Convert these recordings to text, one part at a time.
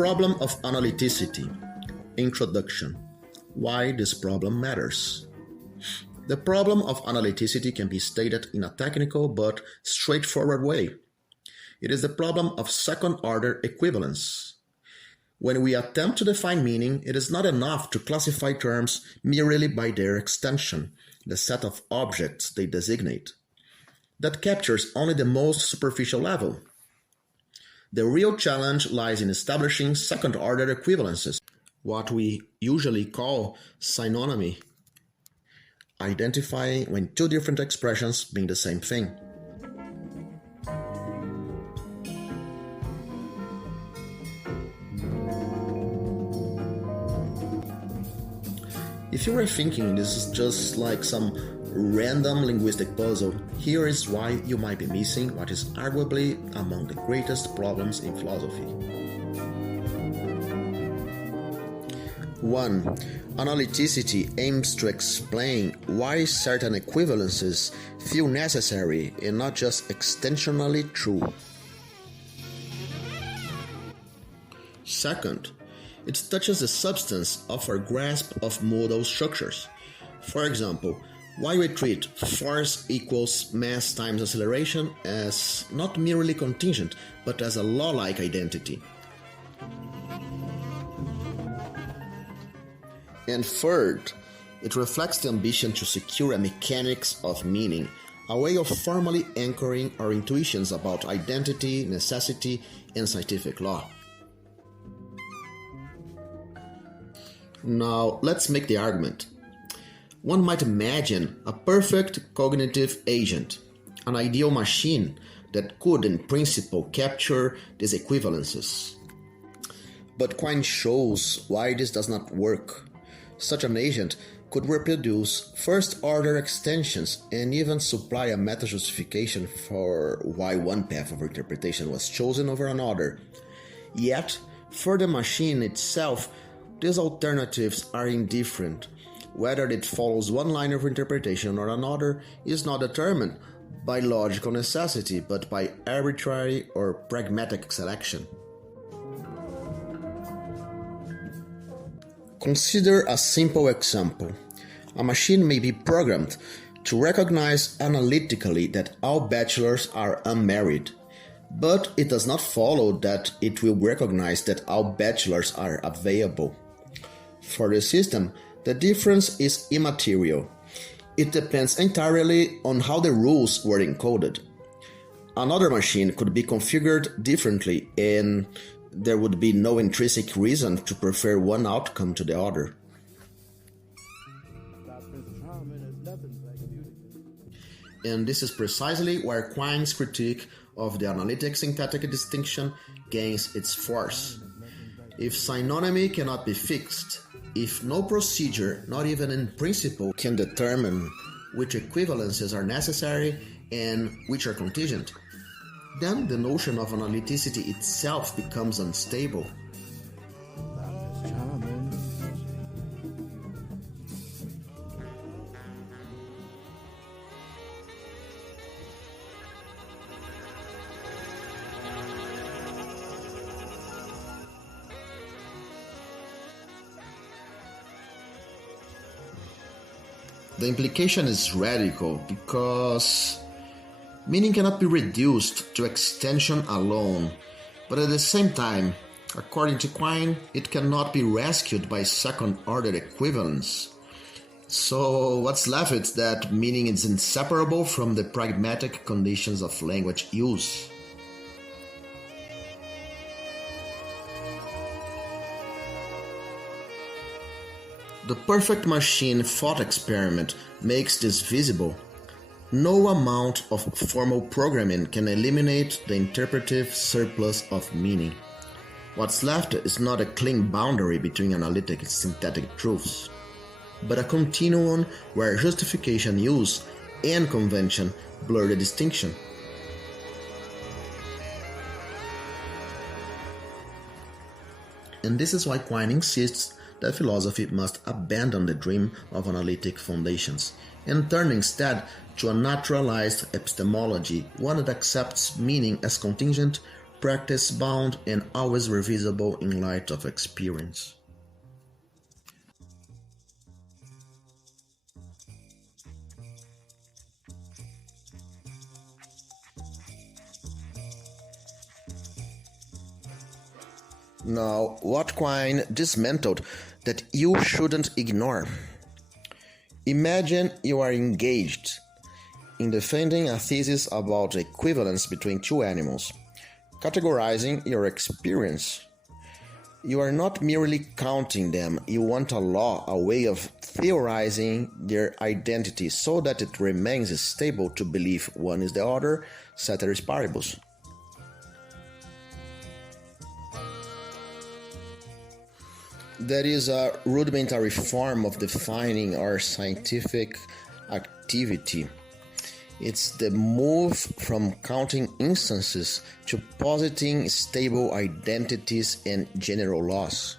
problem of analyticity. Introduction. Why this problem matters. The problem of analyticity can be stated in a technical but straightforward way. It is the problem of second-order equivalence. When we attempt to define meaning, it is not enough to classify terms merely by their extension, the set of objects they designate. That captures only the most superficial level. The real challenge lies in establishing second-order equivalences, what we usually call synonymy, identifying when two different expressions mean the same thing. If you were thinking this is just like some random linguistic puzzle, here is why you might be missing what is arguably among the greatest problems in philosophy. 1. Analyticity aims to explain why certain equivalences feel necessary and not just extensionally true. 2. It touches the substance of our grasp of modal structures. For example, why we treat force equals mass times acceleration as not merely contingent, but as a law-like identity. And 3rd, it reflects the ambition to secure a mechanics of meaning, a way of formally anchoring our intuitions about identity, necessity, and scientific law. Now, let's make the argument. One might imagine a perfect cognitive agent, an ideal machine that could, in principle, capture these equivalences. But Quine shows why this does not work. Such an agent could reproduce first-order extensions and even supply a meta-justification for why one path of interpretation was chosen over another. Yet, for the machine itself, these alternatives are indifferent. Whether it follows one line of interpretation or another is not determined by logical necessity, but by arbitrary or pragmatic selection. Consider a simple example. A machine may be programmed to recognize analytically that all bachelors are unmarried, but it does not follow that it will recognize that all bachelors are available. For the system, the difference is immaterial. It depends entirely on how the rules were encoded. Another machine could be configured differently, and there would be no intrinsic reason to prefer one outcome to the other. And this is precisely where Quine's critique of the analytic syntactic distinction gains its force. If synonymy cannot be fixed, if no procedure, not even in principle, can determine which equivalences are necessary and which are contingent, then the notion of analyticity itself becomes unstable. The implication is radical because meaning cannot be reduced to extension alone, but at the same time, according to Quine, it cannot be rescued by second-order equivalence. So what's left is that meaning is inseparable from the pragmatic conditions of language use. The perfect machine thought experiment makes this visible. No amount of formal programming can eliminate the interpretive surplus of meaning. What's left is not a clean boundary between analytic and synthetic truths, but a continuum where justification use and convention blur the distinction. And this is why Quine insists that philosophy must abandon the dream of analytic foundations and turn instead to a naturalized epistemology, one that accepts meaning as contingent practice-bound, and always revisable in light of experience. Now, what Quine dismantled that you shouldn't ignore. Imagine you are engaged in defending a thesis about equivalence between two animals, categorizing your experience. You are not merely counting them, you want a law, a way of theorizing their identity so that it remains stable to believe one is the other, ceteris paribus. That is a rudimentary form of defining our scientific activity. It's the move from counting instances to positing stable identities and general laws.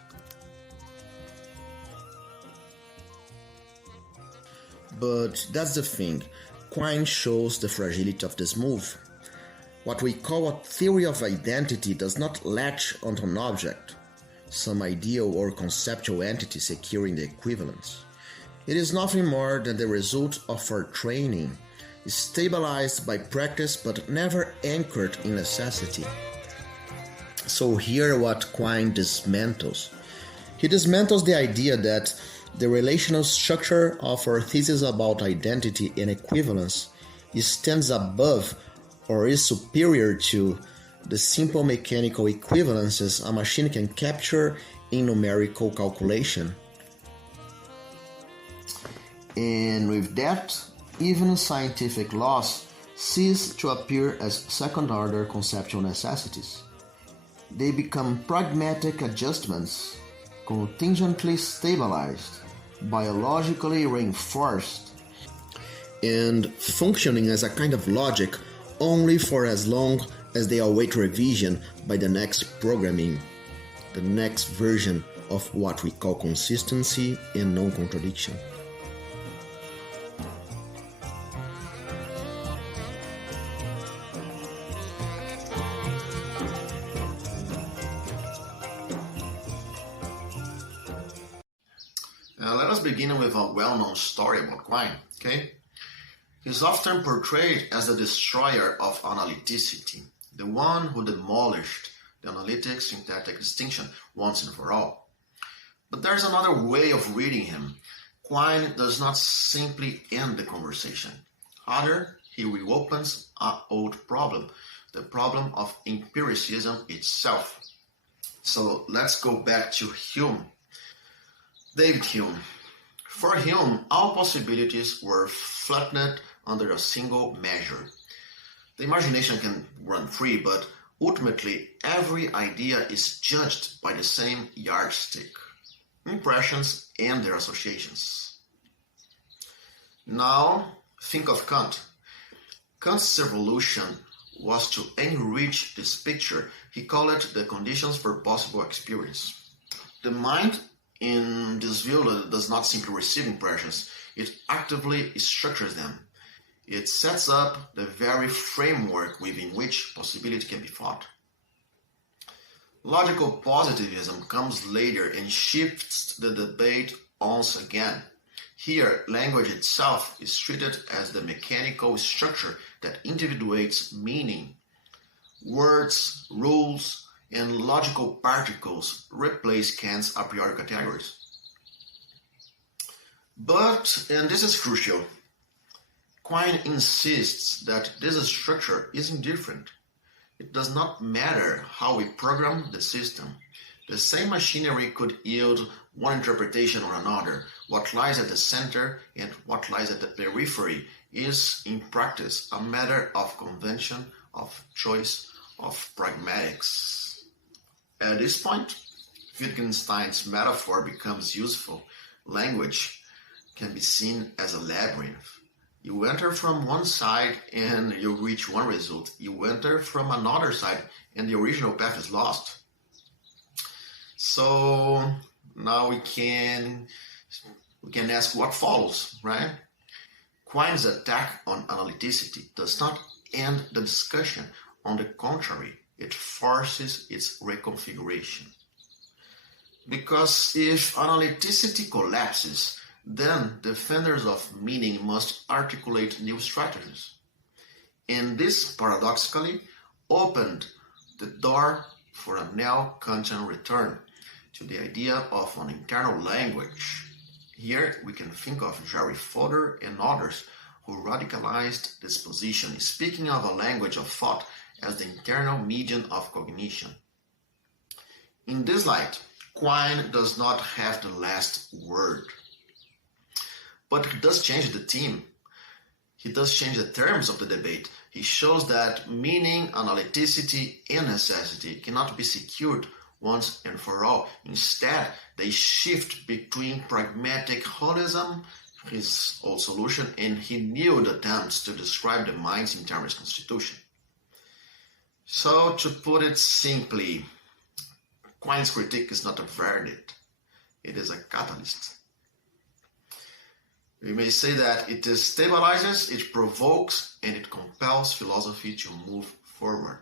But that's the thing. Quine shows the fragility of this move. What we call a theory of identity does not latch onto an object, some ideal or conceptual entity securing the equivalence. It is nothing more than the result of our training, stabilized by practice but never anchored in necessity. So here what Quine dismantles. He dismantles the idea that the relational structure of our thesis about identity and equivalence stands above or is superior to the simple mechanical equivalences a machine can capture in numerical calculation. And with that, even scientific laws cease to appear as second-order conceptual necessities. They become pragmatic adjustments, contingently stabilized, biologically reinforced, and functioning as a kind of logic only for as long as they await revision by the next programming, the next version of what we call consistency and non-contradiction. Let us begin with a well-known story about Quine, okay? He's often portrayed as the destroyer of analyticity, the one who demolished the analytic syntactic distinction once and for all. But there's another way of reading him. Quine does not simply end the conversation. Rather, he reopens an old problem, the problem of empiricism itself. So let's go back to Hume. David Hume. For Hume, all possibilities were flattened under a single measure. The imagination can run free, but ultimately every idea is judged by the same yardstick, impressions and their associations. Now, think of Kant. Kant's evolution was to enrich this picture. He called it the conditions for possible experience. The mind, in this view, does not simply receive impressions, it actively structures them. It sets up the very framework within which possibility can be thought. Logical positivism comes later and shifts the debate once again. Here, language itself is treated as the mechanical structure that individuates meaning. Words, rules, and logical particles replace Kant's a priori categories. But, and this is crucial, Quine insists that this structure is indifferent. It does not matter how we program the system. The same machinery could yield one interpretation or another. What lies at the center and what lies at the periphery is, in practice, a matter of convention, of choice, of pragmatics. At this point, Wittgenstein's metaphor becomes useful. Language can be seen as a labyrinth. You enter from one side and you reach one result. You enter from another side and the original path is lost. So now we can ask what follows, right? Quine's attack on analyticity does not end the discussion. On the contrary, it forces its reconfiguration. Because if analyticity collapses, then defenders of meaning must articulate new strategies. And this, paradoxically, opened the door for a neo-Kantian return to the idea of an internal language. Here we can think of Jerry Fodor and others who radicalized this position, speaking of a language of thought as the internal medium of cognition. In this light, Quine does not have the last word. But he does change the theme. He does change the terms of the debate. He shows that meaning, analyticity, and necessity cannot be secured once and for all. Instead, they shift between pragmatic holism, his old solution, and renewed attempts to describe the mind's interior constitution. So, to put it simply, Quine's critique is not a verdict. It is a catalyst. We may say that it stabilizes, it provokes, and it compels philosophy to move forward.